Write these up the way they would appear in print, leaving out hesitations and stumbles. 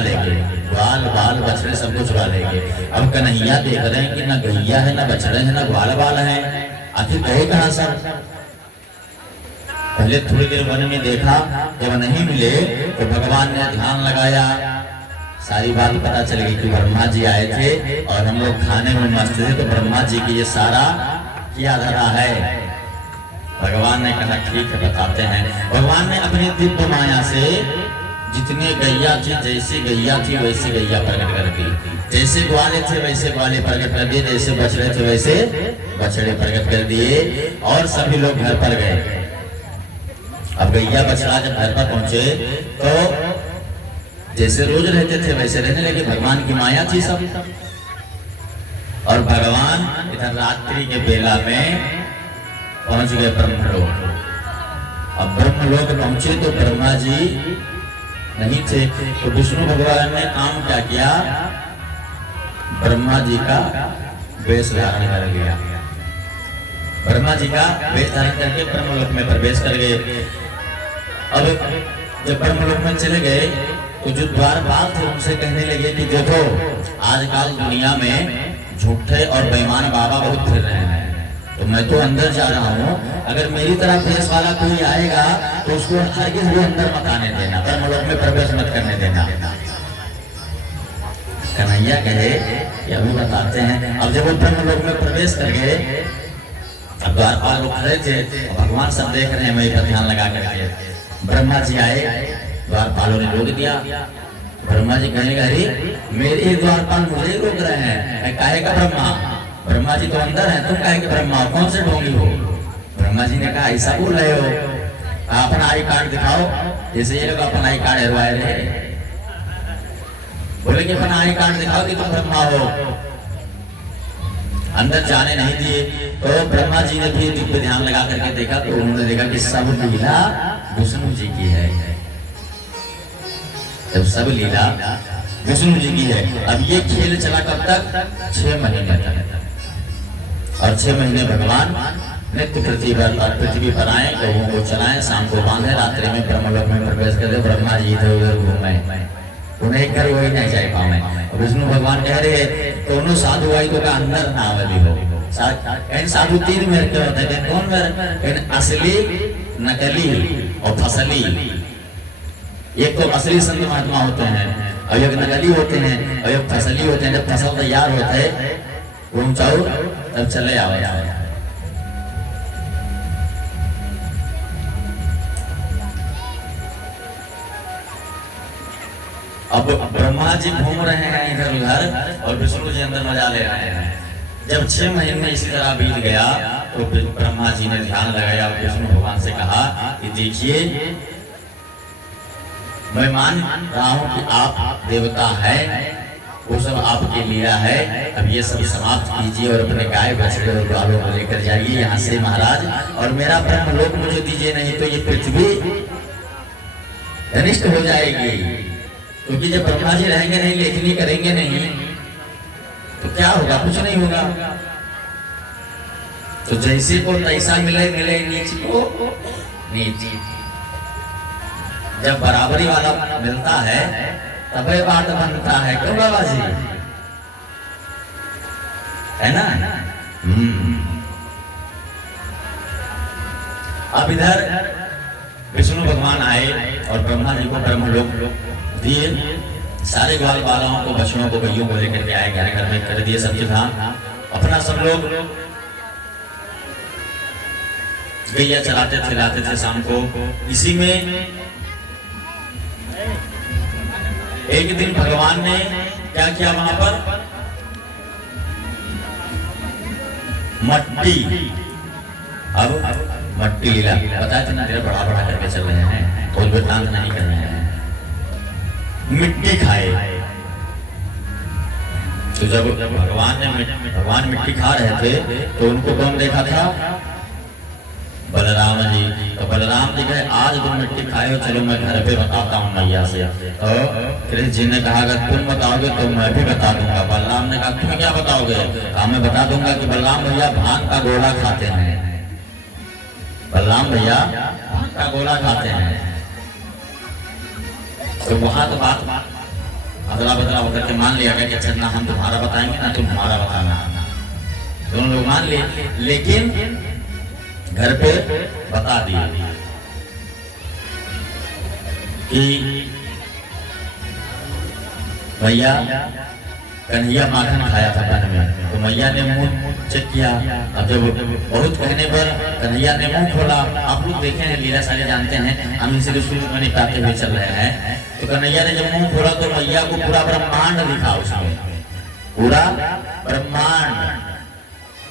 लेंगे, ग्वाल बाल बछड़े सबको चुरा लेंगे। अब कन्हैया देख रहे हैं कि ना गैया है, ना बछड़े हैं, ना ग्वाल बाल है, आखिर गए कहाँ सब। पहले थोड़ी देर वन में देखा, जब नहीं मिले तो भगवान ने ध्यान लगाया, सारी बात पता चल गई कि ब्रह्मा जी आए थे और हम लोग खाने में मस्त थे, तो ब्रह्मा जी की ये सारा क्या धरा है। भगवान ने कहा ठीक है बताते हैं। भगवान ने अपनी दिव्य माया से जितने गैया थी, जैसी गैया थी वैसी गैया प्रकट कर दी, जैसे ग्वाले थे वैसे ग्वाले प्रकट कर दिए, जैसे बछड़े थे वैसे बछड़े प्रकट कर दिए और सभी लोग घर पर गए। अब गैया बछड़ा जब घर पर पहुंचे तो जैसे रोज रहते थे वैसे रहने लगे, भगवान की माया थी सब। और भगवान इधर रात्रि के बेला में पहुंच गए ब्रह्मलोक। अब ब्रह्मलोक पहुंचे तो ब्रह्मा जी नहीं थे, तो विष्णु भगवान ने काम क्या किया, ब्रह्मा जी का वेश धारण कर लिया। ब्रह्मा जी का वेश धारण करके ब्रह्मलोक में प्रवेश कर गए। अब जब ब्रह्मलोक में चले गए तो जो द्वारपाल थे उनसे कहने लगे कि देखो आजकल दुनिया में झूठे और बेईमान बाबा बहुत फिर रहे हैं, तो मैं तो अंदर जा रहा हूँ, अगर मेरी तरह फेस वाला कोई आएगा तो उसको हरगिज भी अंदर मत आने देना, ब्रह्मलोक में प्रवेश मत करने देना। कन्हैया कहे कि अभी बताते हैं। अब जब वो ब्रह्मलोक में प्रवेश कर गए, अब द्वारपाल लोग खड़े थे, भगवान सब देख रहे हैं, वही पर ध्यान लगा करके ब्रह्मा जी आए, द्वारपालों ने रोक दिया। ब्रह्मा जी कहने लगे मेरे ही द्वारपाल मुझे ही रोक रहे हैं, काहे का ब्रह्मा, ब्रह्मा जी तो अंदर है, तुम काहे के ब्रह्मा, कौन से ढोंगी हो। ब्रह्मा जी ने कहा ऐसा बोल रहे हो, अपना आई कार्ड दिखाओ, जैसे ये लोग अपना आई कार्ड हरवाए रहे, बोले कि अपना आई कार्ड दिखाओ कि तुम ब्रह्मा हो। अंदर जाने नहीं दिए, तो ब्रह्मा जी ने भी दिव्य ध्यान लगा करके देखा, तो उन्होंने देखा कि सब लीला विष्णु जी की है। जब सब लीला विष्णु जी की है, अब ये खेल चला कब तक, 6 महीने तक। और 6 महीने भगवान नित्य पृथ्वी पर आए, लोगों को चलाएं, शाम को बांधे, रात्रि में ब्रह्मलोक में प्रवेश करते। ब्रह्मा जी इधर उधर घूमे, उन्हें एक घर वही नहीं जाए पावे। विष्णु भगवान कह रहे दोनों साधु आई तो का अंदर ना वाली हो। साधु 3 मेरे के होते हैं, कौन मेरे, असली, नकली और फसली। एक तो असली संत महात्मा होते हैं और एक नकली होते हैं और एक फसली होते हैं। जब फसल तैयार होते है घूम चाहो तब चले आओ। अब ब्रह्मा जी घूम रहे हैं इधर उधर और विष्णु जी अंदर मजा ले रहे हैं। जब 6 महीने इसी तरह बीत गया तो ब्रह्मा जी ने ध्यान लगाया और विष्णु भगवान से कहा कि देखिए मैं मान रहा हूँ कि आप देवता हैं, वो सब आपकी लीला है, अब ये सब समाप्त कीजिए और अपने गाय बछड़े और ग्वालों को लेकर जाइए यहाँ से महाराज, और मेरा ब्रह्मलोक मुझे दीजिए, नहीं तो ये पृथ्वी अनिष्ट हो जाएगी। क्योंकि जब ब्रह्मा जी रहेंगे नहीं, लेखनी करेंगे नहीं, तो क्या होगा, कुछ नहीं होगा। तो जैसे को तैसा मिले मिले, नीच को नीच। जब बराबरी वाला मिलता है तभी बात बनता है, क्यों बाबा जी, है ना। अब इधर विष्णु भगवान आए और ब्रह्मा जी को ब्रह्मलोक दिए, सारे ग्वाल बालाओं को, बछड़ों को, गैयों को लेकर के आए, घर घर में कर दिए सब चीज। अपना सब लोग गैया चलाते थे, लाते थे शाम को। इसी में एक दिन भगवान ने क्या किया, वहां पर मट्टी, अब मट्टी लीला बताया था ना, बड़ा बड़ा करके चल रहे हैं, कोई वृतांत नहीं कर रहे हैं। मिट्टी खाए, तो जब भगवान मिट्टी खा रहे थे तो उनको कौन देखा था, बलराम जी। तो बलराम जी कहे आज तुम मिट्टी खाए हो, चलो मैं घर पे बताता हूँ मैया से। तो कृष्ण जी ने कहा अगर तुम बताओगे तो मैं भी बता दूंगा। बलराम ने कहा तुम क्या बताओगे, कहा मैं बता दूंगा कि बलराम भैया भांग का गोला खाते हैं, बलराम भैया भांग का गोला खाते हैं। तो वहां तो बात पूरा होकर के मान लिया गया कि अच्छा ना हम तुम्हारा बताएंगे ना तुम हमारा बताना। दोनों लोग मान लिए, लेकिन घर पे बता दिया कि भैया कन्हैया माखन खाया था बन में। तो मैया ने मुंह चेक किया। अब जब बहुत कहने पर कन्हैया ने मुंह खोला। आप लोग देखे हैं, लीला सारे जानते हैं, हम इसीलिए शुरू में निपटाते हुए चल रहे हैं। तो कन्हैया ने जब मुंह खोला तो मैया को पूरा ब्रह्मांड दिखा, उसमें पूरा ब्रह्मांड,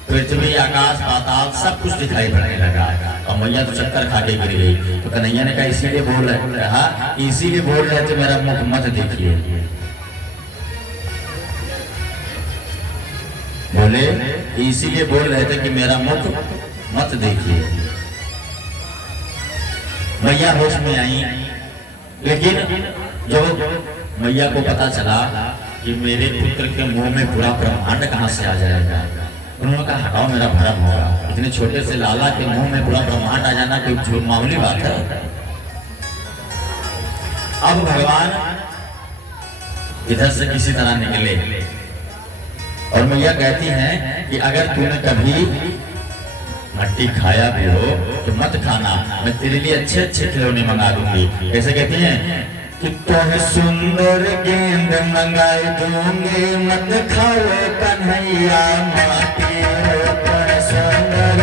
पृथ्वी आकाश पाताल सब कुछ दिखाई पड़ने लगा। और मैया तो चक्कर खा के गिर गई। तो कन्हैया ने कहा इसीलिए बोल रहे, कहा इसीलिए बोल रहे थे मेरा मुख मत देखिए। बोले इसीलिए बोल रहे थे कि मेरा मुख मत देखिए। मैया होश में आई, लेकिन जब मैया को पता चला कि मेरे पुत्र के मुंह में पूरा ब्रह्मांड कहां से आ जाएगा, उन्होंने कहा हटाओ मेरा भरम होगा। इतने छोटे से लाला के मुंह में पूरा ब्रह्मांड आ जाना कोई मामूली बात है। अब भगवान इधर से किसी तरह निकले और मैया कहती हैं कि अगर तूने कभी मट्टी खाया भी हो तो मत खाना, मैं तेरे लिए अच्छे अच्छे खिलौने मंगा दूंगी। कैसे कहती हैं कि तुम्हें सुंदर गेंद मंगाई दूंगी, मत खाओ कन्हैया माटी हो, तुम्हें सुंदर